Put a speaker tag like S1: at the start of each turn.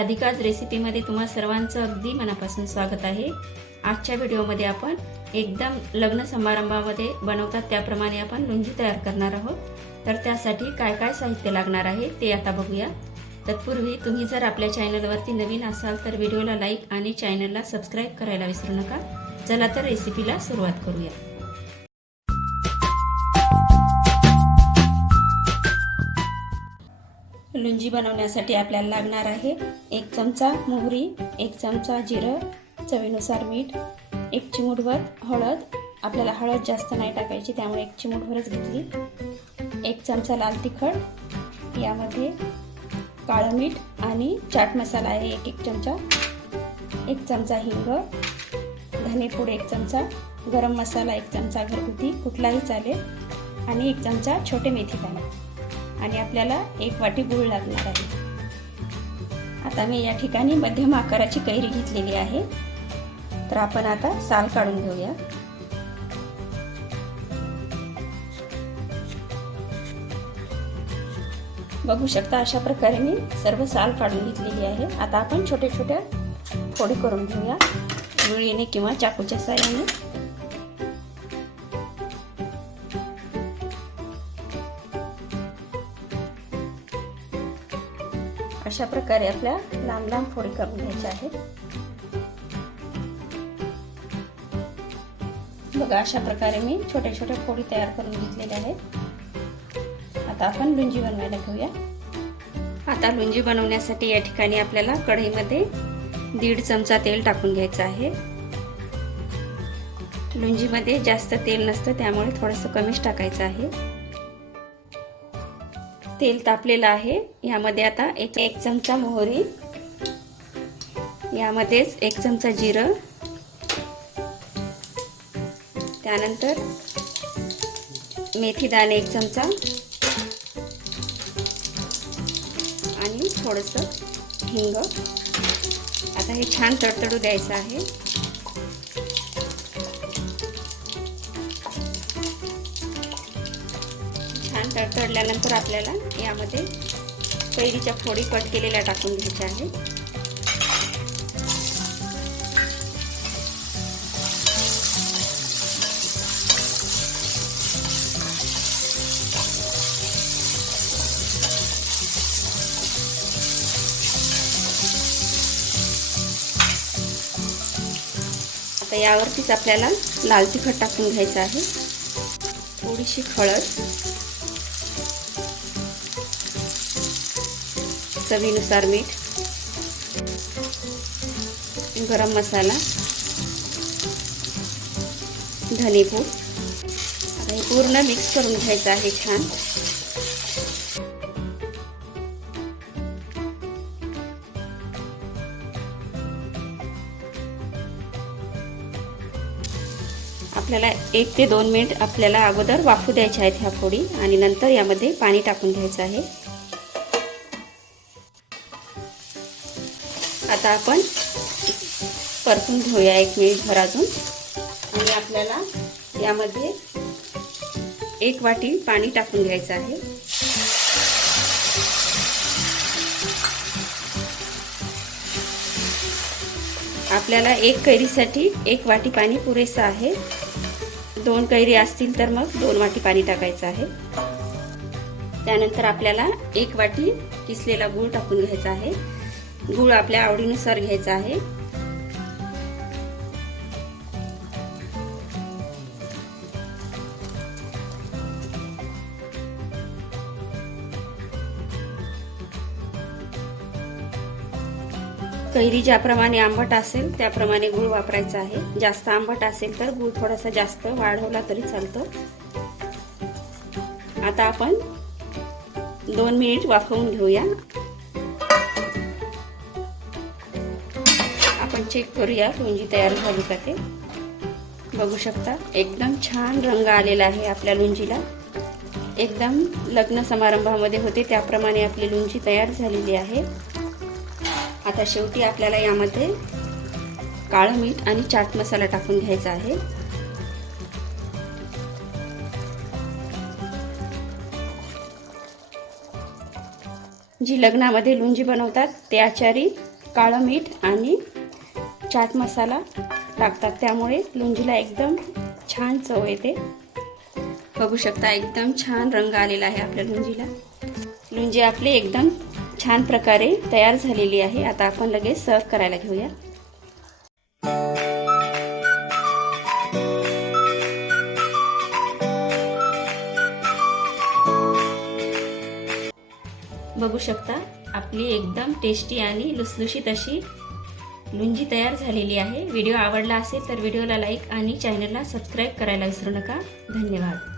S1: राधिकाज रेसिपीमध्ये तुम्हा सर्वांचं अगदी मनापासून स्वागत आहे. आजच्या व्हिडिओमध्ये आपण एकदम लग्न समारंभामध्ये बनवतात त्याप्रमाणे आपण लुंजी तयार करणार आहोत. तर त्यासाठी काय काय साहित्य लागणार आहे ते आता बघूया. तत्पूर्वी तुम्ही जर आपल्या चॅनलवरती नवीन असाल तर व्हिडिओला लाईक आणि चॅनलला सबस्क्राईब करायला विसरू नका. चला तर रेसिपीला सुरुवात करूया. लुंजी बनवण्यासाठी आपल्याला लागणार आहे एक चमचा मोहरी एक चमचा जिरं चवीनुसार मीठ एक चिमूटभर हळद. आपल्याला हळद जास्त नाही टाकायची त्यामुळे एक चिमूटभरच घेतली. एक चमचा लाल तिखट यामध्ये काळं मीठ आणि चाट मसाला आहे एक एक चमचा. एक चमचा हिंग धनेपूड एक चमचा गरम मसाला एक चमचा घरगुती कुठलाही चालेल. आणि एक चमचा छोटे मेथी दाणे आणि आपल्याला एक वाटी गूळ लागणार आहे. आता मी या ठिकाणी मध्यम आकाराची कैरी घेतलेली आहे. तर आपण आता साल काढून घेऊया. बघू शकता अशा प्रकारे मी सर्व साल काढून घेतलेली आहे. आता आपण छोट्या छोट्या फोडी करून घेऊया. विळीने किंवा चाकूच्या साह्याने. अशा प्रकारे आपल्या लांब लांब फोडी करून घ्यायच्या आहेत. बघा अशा प्रकारे मी छोट्या छोट्या फोडी तयार करून घेतलेल्या आहेत. आता आपण लुंजी बनवायला घेऊया. आता लुंजी बनवण्यासाठी या ठिकाणी आपल्याला कढईमध्ये दीड चमचा तेल टाकून घ्यायचं आहे. लुंजीमध्ये जास्त तेल नसतं त्यामुळे थोडंसं कमीच टाकायचं आहे. तेल तापलेलं आहे. यामध्ये आता एक एक चमचा मोहरी. यामध्येच एक चमचा जिरं. त्यानंतर मेथी दाणे एक चमचा. आणि थोडंसं हिंग. आता हे छान तडतडू द्यायचं आहे. तडतडल्यानंतर आपल्याला यामध्ये कैरीच्या फोडी कट केलेल्या टाकून घ्यायच्या आहेत. आता यावरतीच आपल्याला लाल तिखट टाकून घ्यायचं आहे. थोडीशी हळद. चवीनुसार मीठ गरम मसाला धनेपूड. आता हे पूर्ण मिक्स करून घ्यायचं आहे छान. आपल्याला एक ते दोन मिनिट आपल्याला अगोदर वाफू द्यायच्या आहेत ह्या फोडी आणि नंतर यामध्ये पाणी टाकून घ्यायचं आहे. आता आपण परतून घेऊया एक मिनिटभर अजून आणि आपल्याला यामध्ये एक वाटी पाणी टाकून घ्यायचं आहे. आपल्याला एक कैरीसाठी एक वाटी पाणी पुरेसं आहे. दोन कैरी असतील तर मग दोन वाटी पाणी टाकायचं आहे. त्यानंतर आपल्याला एक वाटी किसलेला गूळ टाकून घ्यायचा आहे. गूळ आपल्या आवडीनुसार घ्यायचा आहे. कैरी ज्याप्रमाणे आंबट असेल त्याप्रमाणे गूळ वापरायचा आहे. जास्त आंबट असेल तर गूळ थोडासा जास्त वाढवला तरी चालतो. आता आपण दोन मिनिट वाफवून घेऊया. चेक करूया. लुंजी तयार झाली का ते? बघू शकता. एकदम छान रंग आलेला आहे आपल्या लुंजीला. एकदम लग्न समारंभामध्ये होते त्याप्रमाणे आपली लुंजी तयार झालेली आहे. आता शेवटी आपल्याला यामध्ये काळं मीठ आणि चाट मसाला टाकून घ्यायचा आहे. जी लग्नामध्ये लुंजी बनवतात ते आचारी काळं मीठ आणि चाट मसाला टाकतात. त्यामुळे लुंजीला एकदम छान चव येते. बघू शकता एकदम छान रंग आलेला आहे आपल्या लुंजीला लुंजी आपली एकदम छान प्रकारे तयार झालेली आहे. आता आपण लगेच सर्व करायला घेऊया. बघू शकता आपली एकदम टेस्टी आणि लुसलुशीत अशी लुंजी तयार झालेली आहे. व्हिडिओ आवडला असेल तर व्हिडिओला लाईक आणि चॅनलला सबस्क्राईब करायला विसरू नका. धन्यवाद.